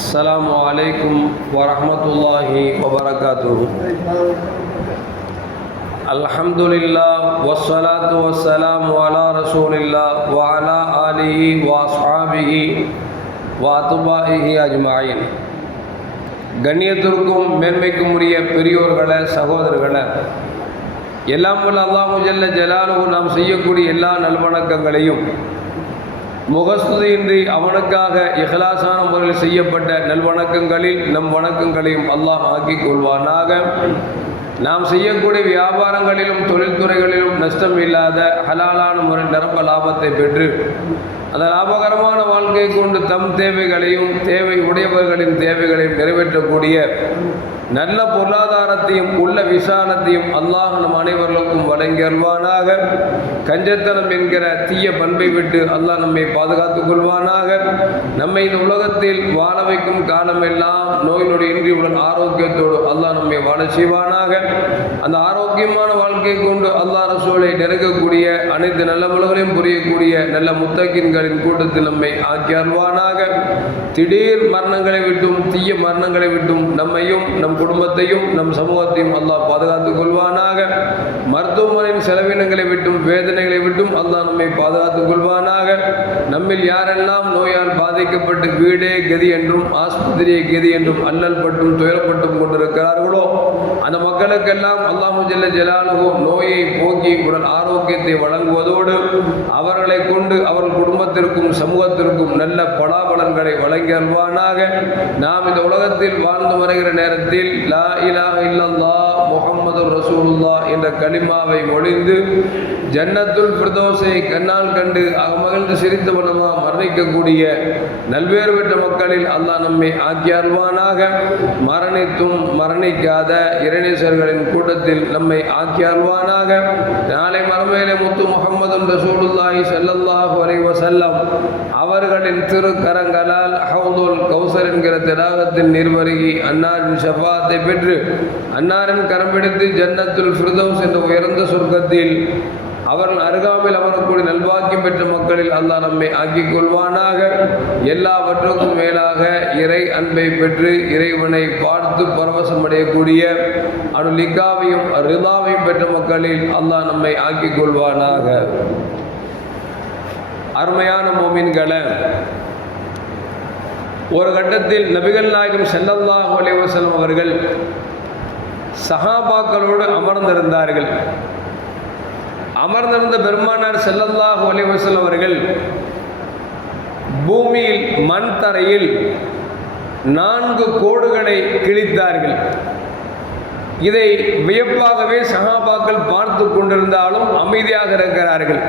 السلام عليكم ورحمة الله وبركاته الحمد لله والصلاة والسلام على رسول الله وعلى آله وأصحابه وأتباعه أجمعين கண்ணியத்திற்கும் மேன்மைக்கும் உரிய பெரியோர்களே சகோதரர்களே எல்லாம் வல்ல அல்லாஹு ஜல்ல ஜலாலுஹு நாம் செய்யக்கூடிய எல்லா நல்வணக்கங்களையும் முகஸ்துதியின்றி அவனுக்காக இஹலாசான முறையில் செய்யப்பட்ட நல்வணக்கங்களில் நம் வணக்கங்களையும் அல்லாஹ் ஆக்கிக் கொள்வானாக. நாம் செய்யக்கூடிய வியாபாரங்களிலும் தொழில்துறைகளிலும் நஷ்டம் இல்லாத ஹலாலான முறை நிரம்ப லாபத்தை பெற்று அந்த லாபகரமான வாழ்க்கை கொண்டு தம் தேவைகளையும் தேவை உடையவர்களின் தேவைகளையும் நிறைவேற்றக்கூடிய நல்ல பொருளாதாரத்தையும் உள்ள விசாலத்தையும் அல்லாஹ் நம் அனைவர்களுக்கும் வழங்கியல்வானாக கஞ்சத்தனம் என்கிற தீய பண்பை விட்டு அல்லாஹ் நம்மை பாதுகாத்துக் கொள்வானாக. நம்மை இந்த உலகத்தில் வாழ வைக்கும் காலமெல்லாம் நோய் நொடி இன்றியுடன் ஆரோக்கியத்தோடு அல்லாஹ் நம்மை வாழ செய்வானாக. அந்த ஆரோக்கியமான வாழ்க்கை கொண்டு அல்லாஹ் ரசூலை நெருங்கக்கூடிய அனைத்து நல்ல முலகளையும் புரியக்கூடிய நல்ல முத்தகின்கள் முத்தகின்களின் கூட்டத்தில் நம்மை ஆக்கி அருள்வானாக. திடீர் மரணங்களை விட்டும் தீய மரணங்களை விட்டும் நம்மையும் நம் குடும்பத்தையும் நம் சமூகத்தையும் அல்லாஹ் பாதுகாத்துக் கொள்வானாக. மருத்துவமனையின் செலவினங்களை விட்டும் வேதனைகளை விட்டும் அல்லாஹ் நம்மை பாதுகாத்துக் கொள்வானாக. நம்மில் யாரெல்லாம் நோயால் பாதிக்கப்பட்டு வீடே கதி என்றும் ஆஸ்பத்திரியை கதி என்றும் அல்லல் பட்டும் துயரப்பட்டும் கொண்டிருக்கிறார்களோ அந்த மக்களுக்கெல்லாம் அல்லாஹு ஜல்ல ஜலாலுஹு நோயை போக்கி உடல் ஆரோக்கியத்தை வழங்குவதோடு அவர்களை கொண்டு அவர்கள் குடும்பத்திற்கும் சமூகத்திற்கும் நல்ல பலாபலன்களை வழங்கி அல்வானாக. நாம் இந்த உலகத்தில் வாழ்ந்து வருகிற நேரத்தில் லா இலாக இல்லல்லா முகமது ரசூலுல்லா என்ற கலிமாவை மொழிந்து ஜன்னத்துல் பிரதோசை கண்ணால் கண்டு அகமகிழ்ந்து சிரித்த வண்ணமா மரணிக்கக்கூடிய நல்வேறு பெற்ற மக்களில் அல்லாஹ் நம்மை ஆக்கி மரணித்தும் மரணிக்காத இரணேசர்களின் கூட்டத்தில் நம்மை ஆக்கி நாளை மரமேலே முத்து முகமது ரசூலுல்லாஹி ஸல்லல்லாஹு அலைஹி வஸல்லம் அவர்களின் திருக்கரங்களால் ஹவுதுல் கௌசர் என்கிற திராகத்தின் நிர்வருகி அன்னாரின் ஷபாத்தை பெற்று அன்னாரின் கரம் பிடித்து ஜன்னத்துல் ஃபிர்தௌஸ் என்ற உயர்ந்த சொர்க்கத்தில் அவர்கள் அருகாமையில் அமரக்கூடிய நல்வாக்கியம் பெற்ற மக்களில் அல்லாஹ் நம்மை ஆக்கிக் கொள்வானாக எல்லாவற்றுக்கும் மேலாக இறை அன்பை பெற்று இறைவனை பார்த்து பரவசம் அடையக்கூடிய அருளிக்காவையும் ரிதாவையும் பெற்ற மக்களில் அல்லாஹ் நம்மை ஆக்கிக் கொள்வானாக அருமையான மோமின்களை ஒரு கட்டத்தில் நபிகள் நாயகம் செல்லல்லாஹ் அலைஹி அவர்கள் சஹாபாக்களோடு அமர்ந்திருந்தார்கள். அமர்ந்திருந்த பெருமானார் செல்லல்லாஹ் அலைவசல் அவர்கள் பூமியில் மண் தரையில் நான்கு கோடுகளை கிழித்தார்கள். இதை வியப்பாகவே சஹாபாக்கள் பார்த்து கொண்டிருந்தாலும் அமைதியாக இருக்கிறார்கள்.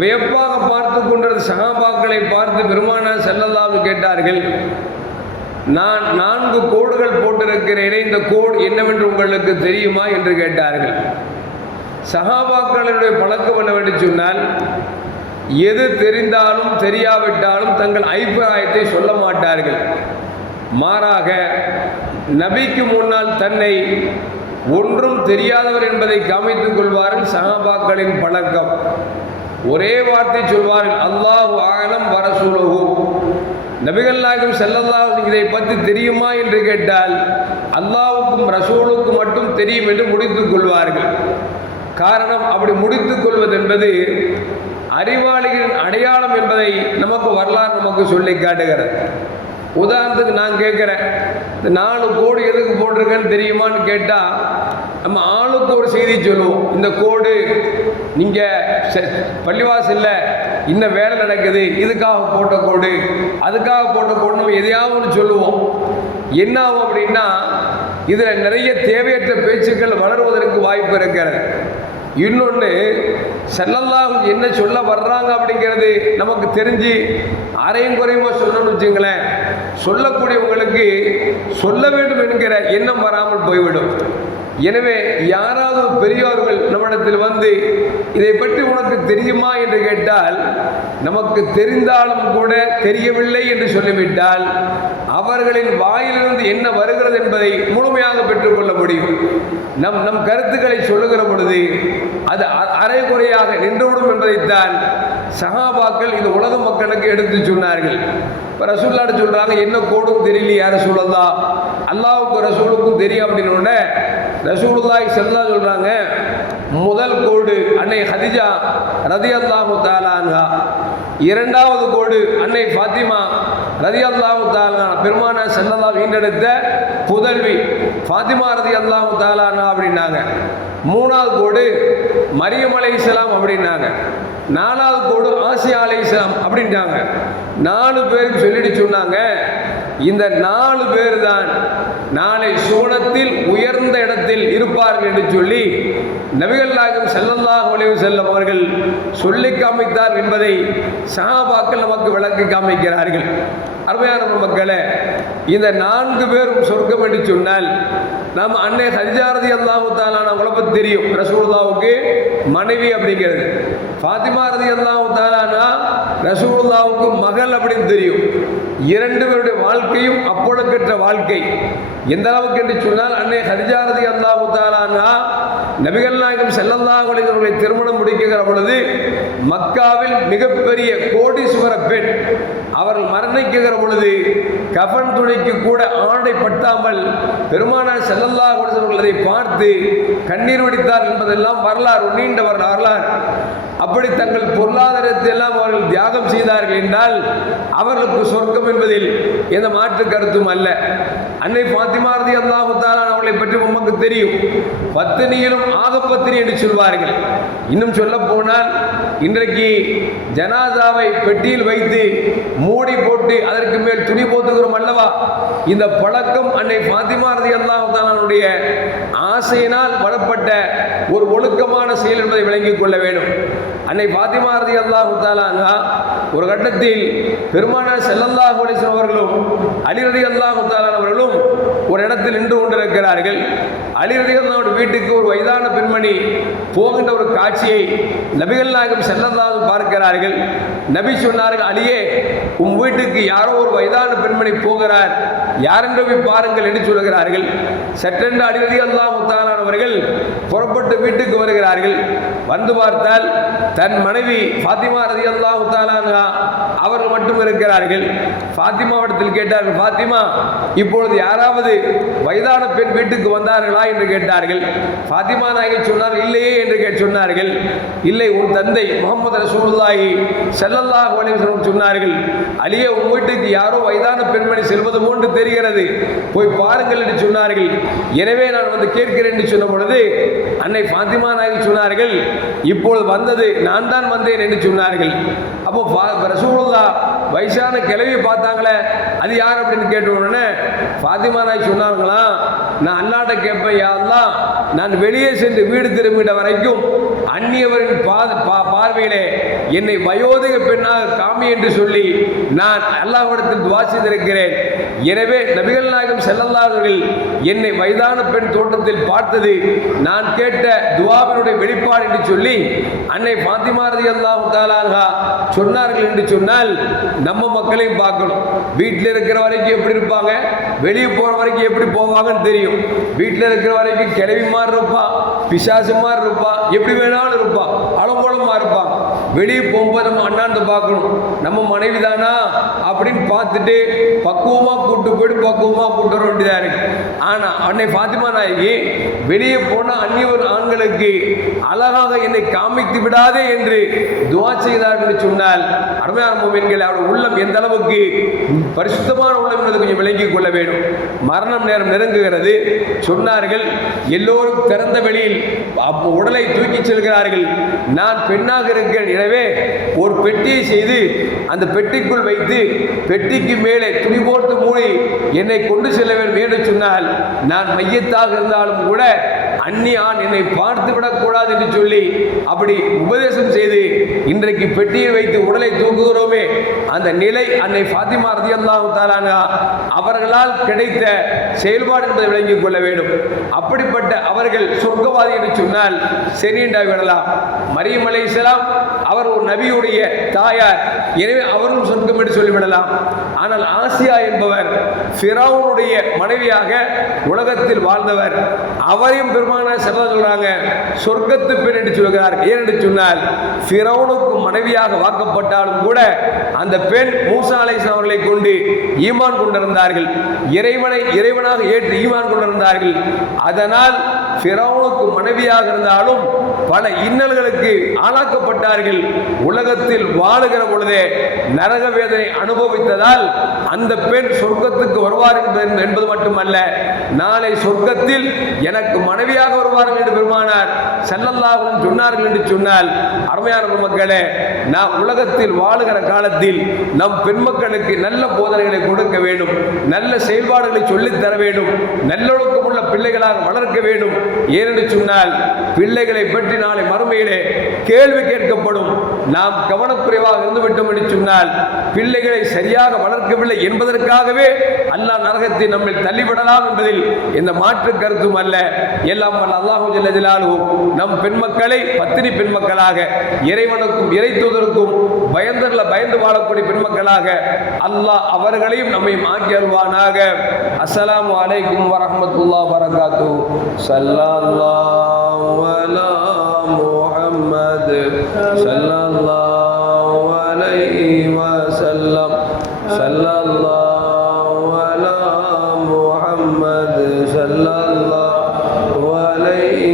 வியப்பாக பார்த்து கொண்டிருந்த சகாபாக்களை பார்த்து பெருமானார் செல்லல்லாவு கேட்டார்கள் நான் நான்கு கோடுகள் போட்டிருக்கிறேனே இந்த கோடு என்னவென்று உங்களுக்கு தெரியுமா? என்று கேட்டார்கள். சகாபாக்களுடைய பழக்கம் என்னவென்று சொன்னால் எது தெரிந்தாலும் தெரியாவிட்டாலும் தங்கள் அபிப்பிராயத்தை சொல்ல மாட்டார்கள். மாறாக நபிக்கு முன்னால் தன்னை ஒன்றும் தெரியாதவர் என்பதை காமித்துக் கொள்வார்கள் சகாபாக்களின் பழக்கம். ஒரே வார்த்தை சொல்வார்கள் அல்லாஹு ஆலம் வரசூலகு நபிகள் நாயகம் செல்லல்லா இதை பற்றி தெரியுமா என்று கேட்டால் அல்லாவுக்கும் ரசூலுக்கும் மட்டும் தெரியும் என்று முடித்துக் கொள்வார்கள். காரணம் அப்படி முடித்துக் கொள்வது என்பது அறிவாளிகளின் அடையாளம் என்பதை நமக்கு வரலாறு நமக்கு சொல்லி காட்டுகிறது. உதாரணத்துக்கு நான் கேட்குறேன் இந்த நாலு கோடி எதுக்கு போட்டிருக்கேன்னு தெரியுமான்னு கேட்டால் நம்ம ஆளுக்கு ஒரு செய்தி சொல்லுவோம். இந்த கோடு நீங்கள் பள்ளிவாசலில் இன்னும் வேலை நடக்குது இதுக்காக போட்ட கோடு அதுக்காக போட்ட கோடு நம்ம எதையாவது ஒன்று சொல்லுவோம். என்ன ஆகும் அப்படின்னா இதில் நிறைய தேவையற்ற பேச்சுக்கள் வளருவதற்கு வாய்ப்பு இருக்கிறது. இன்னொன்று செல்லல்லாம் என்ன சொல்ல வர்றாங்க அப்படிங்கிறது நமக்கு தெரிஞ்சு அரையும் குறையுமா சொல்லணும்னு வச்சுங்களேன். சொல்லக்கூடியவங்களுக்கு சொல்ல வேண்டும் என்கிற எண்ணம் வராமல் போய்விடும். எனவே யாராவது பெரியோர்கள் நம்மிடத்தில் வந்து இதை பற்றி உனக்கு தெரியுமா என்று கேட்டால் நமக்கு தெரிந்தாலும் கூட தெரியவில்லை என்று சொல்லிவிட்டால் அவர்களின் வாயிலிருந்து என்ன வருகிறது என்பதை முழுமையாக பெற்றுக்கொள்ள முடியும். நம் நம் கருத்துக்களை சொல்லுகிற பொழுது அது அ- அரைகுறையாக நின்றுவிடும் என்பதைத்தான் சஹாபாக்கள் இந்த உலக மக்களுக்கு எடுத்து சொன்னார்கள். இப்போ ரசூல்லாட்டு சொல்கிறாங்க என்ன கோடும் தெரியல யார சொல்லலா அல்லாவுக்கு ரசூலுக்கும் தெரியும் அப்படின்னு உடனே ரசூலுல்லாய் செல்லா சொல்கிறாங்க முதல் கோடு அன்னை ஹதிஜா ரதி அல்லாஹு தாலான்ஹா இரண்டாவது கோடு அன்னை ஃபாத்திமா ரதி அல்லாஹு தாலா பெருமான செல்லல்லா வீண்டெடுத்த புதல்வி ஃபாத்திமா ரதி அல்லாஹு தாலானா அப்படின்னாங்க. மூணாவது கோடு மரியம் அலை இஸ்லாம் அப்படின்னாங்க. நாலாவது கோடு ஆசியா அலை இஸ்லாம் அப்படின்ட்டாங்க. நாலு பேருக்கு சொல்லிட்டு சொன்னாங்க இந்த நாலு பேர் தான் நாளை சூனத்தில் உயர்ந்த இடத்தில் இருப்பார்கள் என்று சொல்லி நபிகள்லாகும் நாயகம் ஒளிவு செல்லும் அவர்கள் சொல்லி காமித்தார் என்பதை சஹாபாக்கள் நமக்கு விளக்கி காமிக்கிறார்கள். அருமையான மக்களே இந்த நான்கு பேரும் சொர்க்கம் என்று சொன்னால் நாம் அன்னை ஹரிஜாரதி அல்லாஹுத்தாலான தாலான தெரியும். ரசூல்லாவுக்கு மனைவி அப்படிங்கிறது. ஃபாத்திமா ரதி அல்லாஹு மகள் அப்படின்னு தெரியும். இரண்டு பேருடைய வாழ்க்கையும் அப்பொழுக்கற்ற வாழ்க்கை. எந்த அளவுக்கு என்று சொன்னால் அன்னை ஹரிஜாரதி அல்லாஹுத்தாலானா நபிகள் நாயகம் செல்லல்லாஹு அலைஹி அவர்களை திருமணம் முடிக்கிற பொழுது மக்காவில் மிகப்பெரிய கோடீஸ்வர பெண் அவர்கள் மரணிக்குகிற பொழுது கஃன் துணிக்கு கூட ஆடை பட்டாமல் பெருமானார் செல்லல்லாஹு அலைஹி அதை பார்த்து கண்ணீர் வடித்தார் என்பதெல்லாம் வரலாறு நீண்ட வரலாறு. அப்படி தங்கள் பொருளாதாரத்தை எல்லாம் அவர்கள் தியாகம் செய்தார்கள் என்றால் அவர்களுக்கு சொர்க்கம் என்பதில் எந்த மாற்று கருத்தும் அல்ல. அன்னை பாத்திமாரதி ரதி அல்லாஹு அவர்களை பற்றி உமக்கு தெரியும். பத்தினியிலும் ஆகப்பத்தினி என்று சொல்வார்கள். இன்னும் சொல்ல போனால் இன்றைக்கு ஜனாதாவை பெட்டியில் வைத்து மூடி போட்டு அதற்கு மேல் துணி போத்துகிறோம் அல்லவா? இந்த பழக்கம் அன்னை பாத்திமாரதி ரதி ஆசையினால் வரப்பட்ட ஒரு ஒழுக்கமான செயல் என்பதை விளங்கிக் கொள்ள வேண்டும். அன்னை பாத்திமா ரதி அல்லாஹு தாலானா ஒரு கட்டத்தில் பெருமானார் செல்லல்லாஹு அலிஸ்லாம் அவர்களும் அலி ரதி அல்லாஹு தாலான் அவர்களும் ஒரு இடத்தில் நின்று கொண்டிருக்கிறார்கள். அலி ரதி அல்லாஹ் வீட்டுக்கு ஒரு வயதான பெண்மணி போகின்ற ஒரு காட்சியை நபிகள் நாயகம் செல்லல்லாஹு பார்க்கிறார்கள். நபி சொன்னார்கள் அலியே உன் வீட்டுக்கு யாரோ ஒரு வயதான பெண்மணி போகிறார். யாரென்று போய் பாருங்கள் என்று சொல்கிறார்கள். சட்டென்று அடிவதி அல்லாஹ் முத்தாலானவர்கள் புறப்பட்டு வீட்டுக்கு வருகிறார்கள். வந்து பார்த்தால் தன் மனைவி ஃபாத்திமா ரதி அல்லாஹ் முத்தாலானா அவர்கள் மட்டும் இருக்கிறார்கள். ஃபாத்திமாவிடத்தில் கேட்டார்கள் ஃபாத்திமா இப்பொழுது யாராவது வயதான பெண் வீட்டுக்கு வந்தார்களா? என்று கேட்டார்கள். ஃபாத்திமா நாயகி சொன்னார் இல்லையே என்று கேட்டு சொன்னார்கள். இல்லை உன் தந்தை முகமது ரசூல்லாஹி செல்லல்லாஹ் சொன்னார்கள். அழிய உங்க வீட்டுக்கு யாரோ வயதான பெண்மணி செல்வது போன்று தெரிகிறது. போய் பாருங்கள் என்று சொன்னார்கள். எனவே நான் வந்து கேட்கிறேன் என்று சொன்ன பொழுது அன்னை ஃபாத்திமா நாயகி சொன்னார்கள் இப்பொழுது வந்தது நான் தான் வந்தேன் என்று சொன்னார்கள். அப்போ ரசூலுல்லா வயசான கிழவியை பார்த்தாங்களே அது யார்? அப்படின்னு கேட்ட உடனே ஃபாத்திமா நாய் சொன்னாங்களாம் நான் அல்லாட்ட கேட்பேன் யா நான் வெளியே சென்று வீடு திரும்பிட வரைக்கும் அந்நியவரின் பா- பா- பார்வையிலே என்னை வயோதிக பெண்ணாக காமி என்று சொல்லி நான் அல்லாஹ்விடத்தில் துவா செய்திருக்கிறேன். எனவே நபிகள் நாயகம் செல்லல்லாதவர்கள் என்னை வயதான பெண் தோட்டத்தில் பார்த்தது. நான் கேட்ட துவாவினுடைய வெளிப்பாடு என்று சொல்லி அன்னை பாத்திமாரதி அல்லாஹு தாலாகா சொன்னார்கள் என்று சொன்னால் நம்ம மக்களையும் பார்க்கணும். வீட்டில் இருக்கிற வரைக்கும் எப்படி இருப்பாங்க? வெளியே போகிற வரைக்கும் எப்படி போவாங்கன்னு தெரியும். வீட்டில் இருக்கிற வரைக்கும் கிளவி மாதிரி இருப்பா பிசாசு மாதிரி இருப்பா எப்படி வேணாலும் இருப்பா. வெளியே போகும்போது நம்ம அண்ணாந்து பார்க்கணும். நம்ம மனைவி தானா அப்படின்னு பார்த்துட்டு பக்குவமாக கூப்பிட்டு போயிட்டு பக்குவமாக கூப்பிட்டு வர வேண்டியதாக இருக்கு. ஆனால் அன்னை ஃபாத்திமா நாயகி வெளியே போன அந்நியவர் ஆண்களுக்கு அழகாக என்னை காமித்து விடாதே என்று துவா செய்தார் என்று சொன்னால் அருமையான மூமின்கள் அவருடைய உள்ளம் எந்த அளவுக்கு பரிசுத்தமான உள்ளம் என்பதை கொஞ்சம் விளங்கிக் கொள்ள வேண்டும். மரணம் நேரம் நெருங்குகிறது. சொன்னார்கள் எல்லோரும் திறந்த வெளியில் உடலை தூக்கி செல்கிறார்கள். நான் பெண்ணாக இருக்கிறேன். எனவே ஒரு பெட்டியை செய்து அந்த பெட்டிக்குள் வைத்து பெட்டிக்கு மேலே துணி போட்டு மூடி என்னை கொண்டு செல்ல வேண்டும் என்று சொன்னால் நான் மையத்தாக இருந்தாலும் கூட அந்நியான் என்னை பார்த்து விடக்கூடாது என்று சொல்லி அப்படி உபதேசம் செய்து இன்றைக்கு பெட்டியை வைத்து உடலை தூக்குகிறோமே அந்த நிலை அன்னை ஃபாத்திமா ரதியல்லாஹு தாலானா அவர்களால் கிடைத்த செயல்பாடு என்பதை விளங்கிக் கொள்ள வேண்டும். அப்படிப்பட்ட அவர்கள் சொர்க்கவாதி என்று சொன்னால் சரி விடலாம் மரியம் அலைஹிஸ்ஸலாம் அவர் ஒரு நபியுடைய தாயார். எனவே அவரும் சொர்க்கம் என்று சொல்லிவிடலாம். ஆனால் ஆசியா என்பவர் ஃபிரௌனுடைய மனைவியாக உலகத்தில் வாழ்ந்தவர். அவரையும் பெருமான செல்ல சொல்கிறாங்க சொர்க்கத்து பெண் என்று சொல்கிறார். ஏன் என்று சொன்னால் ஃபிரௌனுக்கு மனைவியாக வாக்கப்பட்டாலும் கூட அந்த பெண் மூசா அலைஹிஸ்ஸலாம் அவர்களை கொண்டு ஈமான் கொண்டிருந்தார்கள். இறைவனை இறைவனாக ஏற்று ஈமான் கொண்டிருந்தார்கள். அதனால் ஃபிரௌனுக்கு மனைவியாக இருந்தாலும் பல இன்னல்களுக்கு ஆளாக்கப்பட்டார்கள். உலகத்தில் வாழுகிற பொழுதே நரக வேதனை அனுபவித்ததால் அந்த பெண் சொர்க்கத்துக்கு வருவார் என்பது என்பது மட்டுமல்ல நாளை சொர்க்கத்தில் எனக்கு மனைவியாக வருவார்கள் என்று பெருமானார் செல்லல்லாஹும் சொன்னார்கள் என்று சொன்னால் அருமையான மக்களே நாம் உலகத்தில் வாழுகிற காலத்தில் நம் பெண் மக்களுக்கு நல்ல போதனைகளை கொடுக்க வேண்டும் நல்ல செயல்பாடுகளை சொல்லித் தர வேண்டும் நல்லொழுக்கமுள்ள பிள்ளைகளாக வளர்க்க வேண்டும் ஏனென்று சொன்னால் பிள்ளைகளை பற்றி நாளை மறுமையிலே கேள்வி கேட்கப்படும். நாம் கவனக்குறைவாக இருந்துவிட்டோம் என்று சொன்னால் பிள்ளைகளை சரியாக வளர்க்கவில்லை என்பதற்காகவே அல்லாஹ் நரகத்தை நம்மை தள்ளிவிடலாம் என்பதில் எந்த மாற்று கருத்தும் அல்ல. எல்லாம் அல்லாஹு ஜல்ல நம் பெண்மக்களை பத்தினி பெண் மக்களாக இறைவனுக்கும் இறை தூதருக்கும் பயந்தர்ல பயந்து வாழக்கூடிய பெண் மக்களாக அல்லாஹ் அவர்களையும் நம்மை மாற்றி அல்வானாக அஸ்லாம் வலைக்கும் வரமத்துல்லா வரகாத்து ஸல்லல்லாஹு அலா முஹம்மது. ஸல்லல்லாஹு அலைஹி வஸல்லம். ஸல்லல்லாஹு அலா முஹம்மது. ஸல்லல்லாஹு அலைஹி